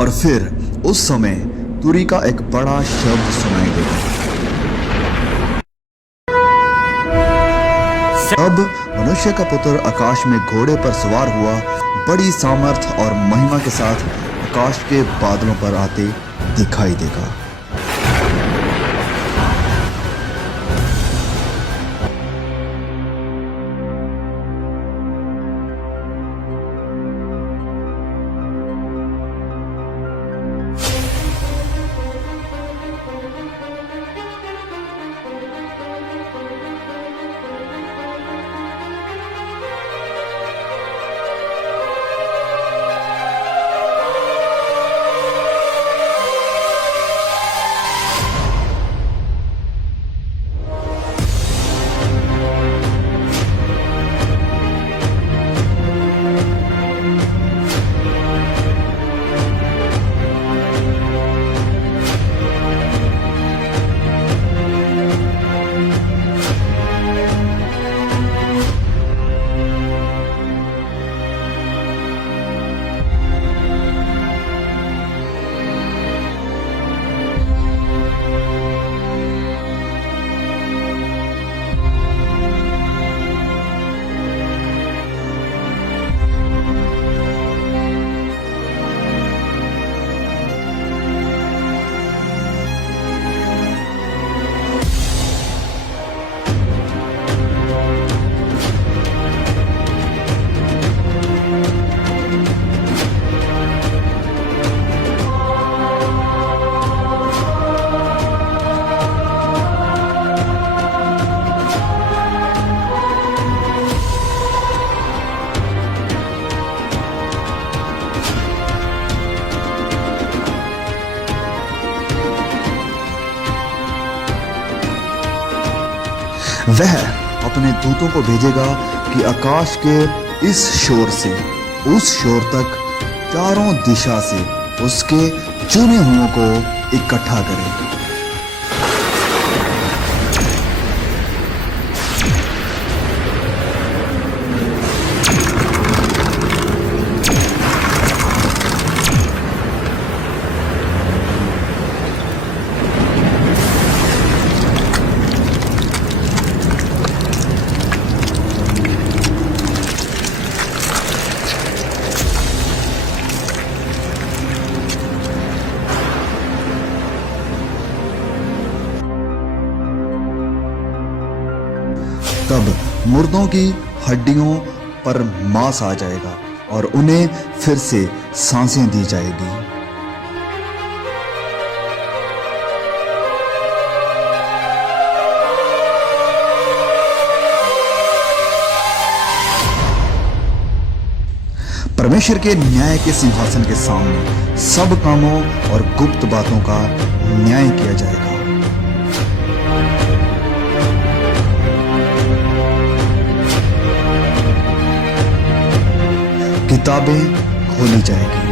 और फिर उस समय तुरी का एक बड़ा शब्द सुनाई देगा। अब मनुष्य का पुत्र आकाश में घोड़े पर सवार हुआ बड़ी सामर्थ और महिमा के साथ आकाश के बादलों पर आते दिखाई देगा। वह अपने दूतों को भेजेगा कि आकाश के इस शोर से उस शोर तक चारों दिशा से उसके चुने हुओं को इकट्ठा करें। तब मुर्दों की हड्डियों पर मांस आ जाएगा और उन्हें फिर से सांसें दी जाएगी। परमेश्वर के न्याय के सिंहासन के सामने सब कामों और गुप्त बातों का न्याय किया जाएगा। किताबें खोली जाएगी।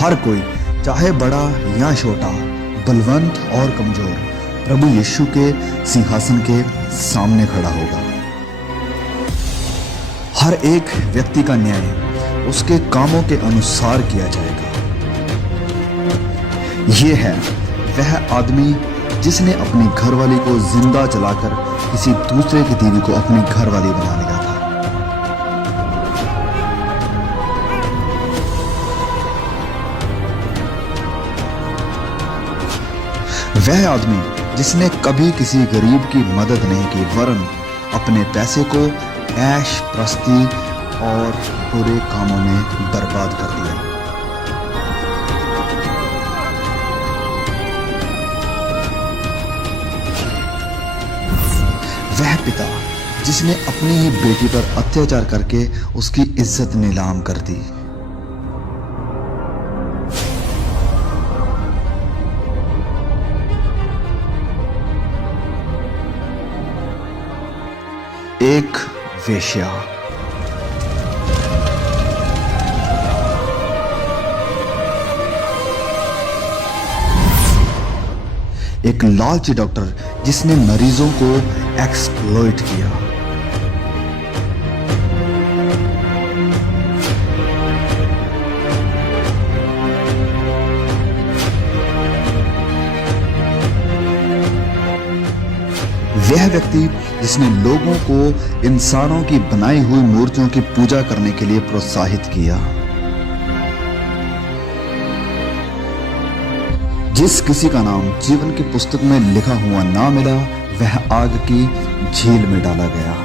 हर कोई, चाहे बड़ा या छोटा, बलवंत और कमजोर, प्रभु यीशु के सिंहासन के सामने खड़ा होगा। हर एक व्यक्ति का न्याय उसके कामों के अनुसार किया जाएगा। ये है वह आदमी जिसने अपनी घरवाली को जिंदा जलाकर किसी दूसरे की बीवी को अपनी घरवाली बना लिया था। वह आदमी जिसने कभी किसी गरीब की मदद नहीं की, वरन अपने पैसे को ऐश प्रस्ती और बुरे कामों में बर्बाद कर दिया। पिता जिसने अपनी ही बेटी पर अत्याचार करके उसकी इज्जत नीलाम कर दी। एक वेश्या। एक लालची डॉक्टर जिसने मरीजों को एक्सप्लॉइट किया। वह व्यक्ति जिसने लोगों को इंसानों की बनाई हुई मूर्तियों की पूजा करने के लिए प्रोत्साहित किया। जिस किसी का नाम जीवन की पुस्तक में लिखा हुआ ना मिला, वह आग की झील में डाला गया।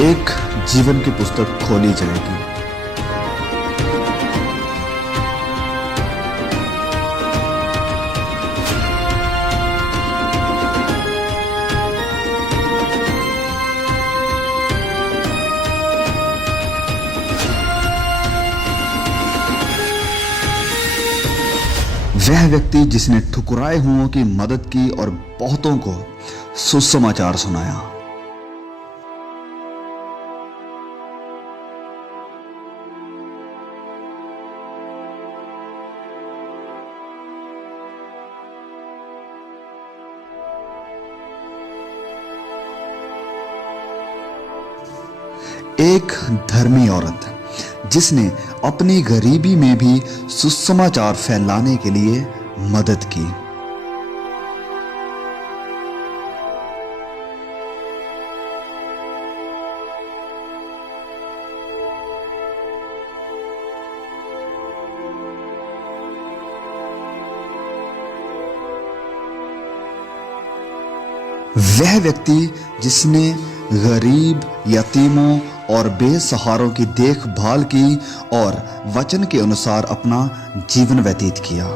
एक जीवन की पुस्तक खोली जाएगी। वह व्यक्ति जिसने ठुकराए हुओं की मदद की और बहुतों को सुसमाचार सुनाया। एक धर्मी औरत जिसने अपनी गरीबी में भी सुसमाचार फैलाने के लिए मदद की। वह व्यक्ति जिसने गरीब, यतीमों और बेसहारों की देखभाल की और वचन के अनुसार अपना जीवन व्यतीत किया।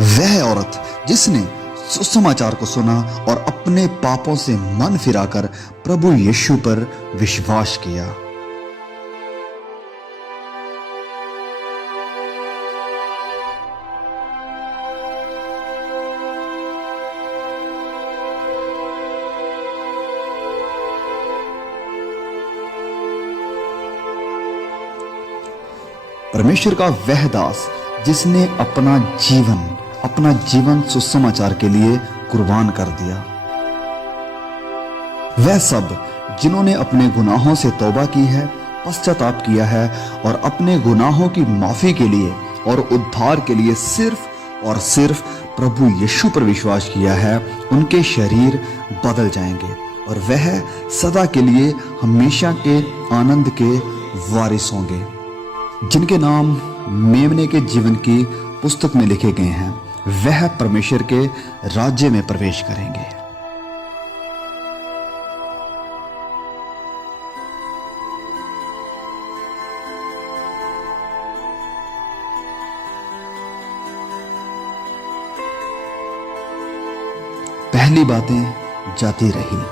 वह औरत जिसने सुसमाचार को सुना और अपने पापों से मन फिराकर प्रभु यीशु पर विश्वास किया। परमेश्वर का वह दास जिसने अपना जीवन सुसमाचार के लिए कुर्बान कर दिया। वह सब जिन्होंने अपने गुनाहों से तौबा की है, पश्चाताप किया है और अपने गुनाहों की माफी के लिए और उद्धार के लिए सिर्फ और सिर्फ प्रभु यीशु पर विश्वास किया है, उनके शरीर बदल जाएंगे और वह सदा के लिए हमेशा के आनंद के वारिस होंगे, जिनके नाम मेमने के जीवन की पुस्तक में लिखे गए हैं। वह परमेश्वर के राज्य में प्रवेश करेंगे। पहली बातें जाती रही।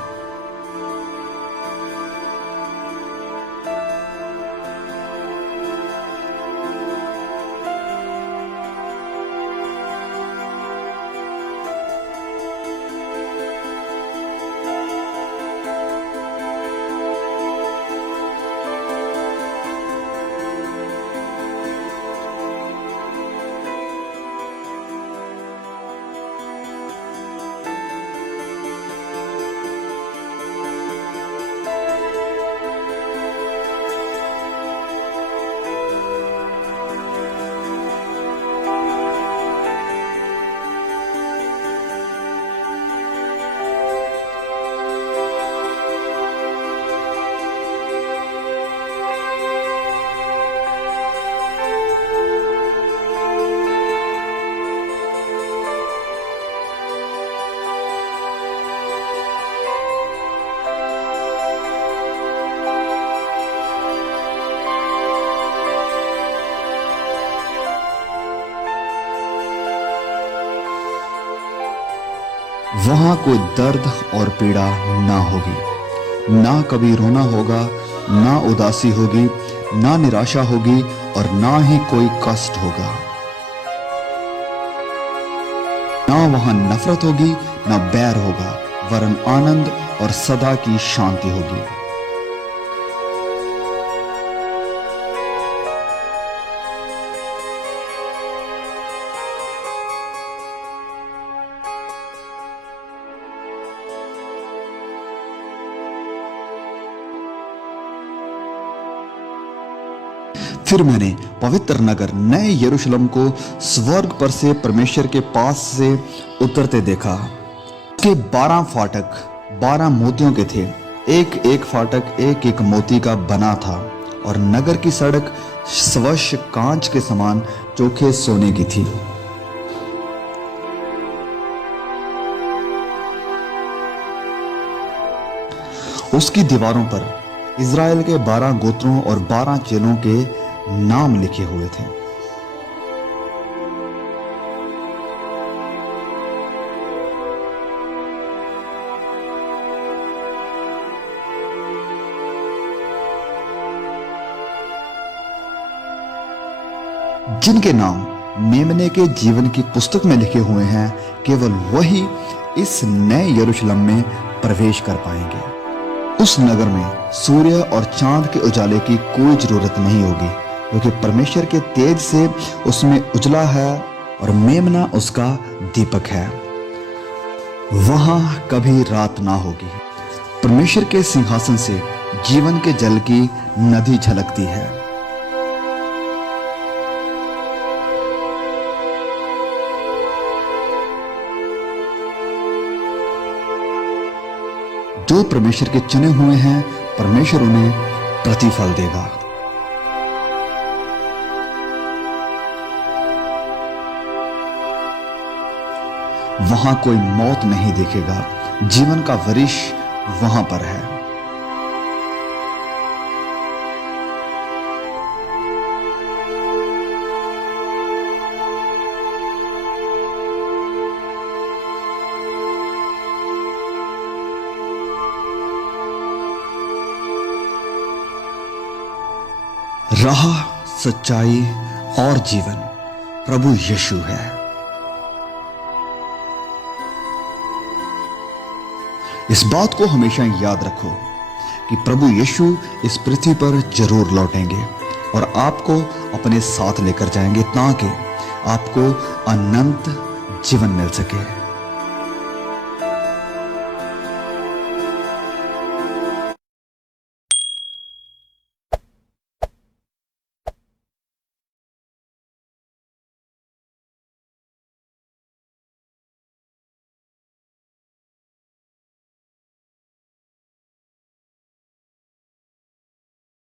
वहां कोई दर्द और पीड़ा ना होगी, ना कभी रोना होगा, ना उदासी होगी, ना निराशा होगी और ना ही कोई कष्ट होगा। ना वहां नफरत होगी, ना बैर होगा, वरन आनंद और सदा की शांति होगी। फिर मैंने पवित्र नगर नए यरूशलेम को स्वर्ग पर से परमेश्वर के पास से उतरते देखा। उसके 12 फाटक 12 मोतियों के थे, एक एक फाटक एक एक मोती का बना था, और नगर की सड़क स्वच्छ कांच के समान चोखे सोने की थी। उसकी दीवारों पर इज़राइल के 12 गोत्रों और 12 चेलों के नाम लिखे हुए थे। जिनके नाम मेमने के जीवन की पुस्तक में लिखे हुए हैं, केवल वही इस नए यरूशलेम में प्रवेश कर पाएंगे। उस नगर में सूर्य और चांद के उजाले की कोई जरूरत नहीं होगी, क्योंकि परमेश्वर के तेज से उसमें उजला है और मेमना उसका दीपक है। वहां कभी रात ना होगी। परमेश्वर के सिंहासन से जीवन के जल की नदी झलकती है। जो परमेश्वर के चुने हुए हैं, परमेश्वर उन्हें प्रतिफल देगा। वहां कोई मौत नहीं देखेगा, जीवन का वृक्ष वहां पर है। राह, सच्चाई और जीवन प्रभु यीशु है। इस बात को हमेशा याद रखो कि प्रभु यीशु इस पृथ्वी पर जरूर लौटेंगे और आपको अपने साथ लेकर जाएंगे, ताकि आपको अनंत जीवन मिल सके।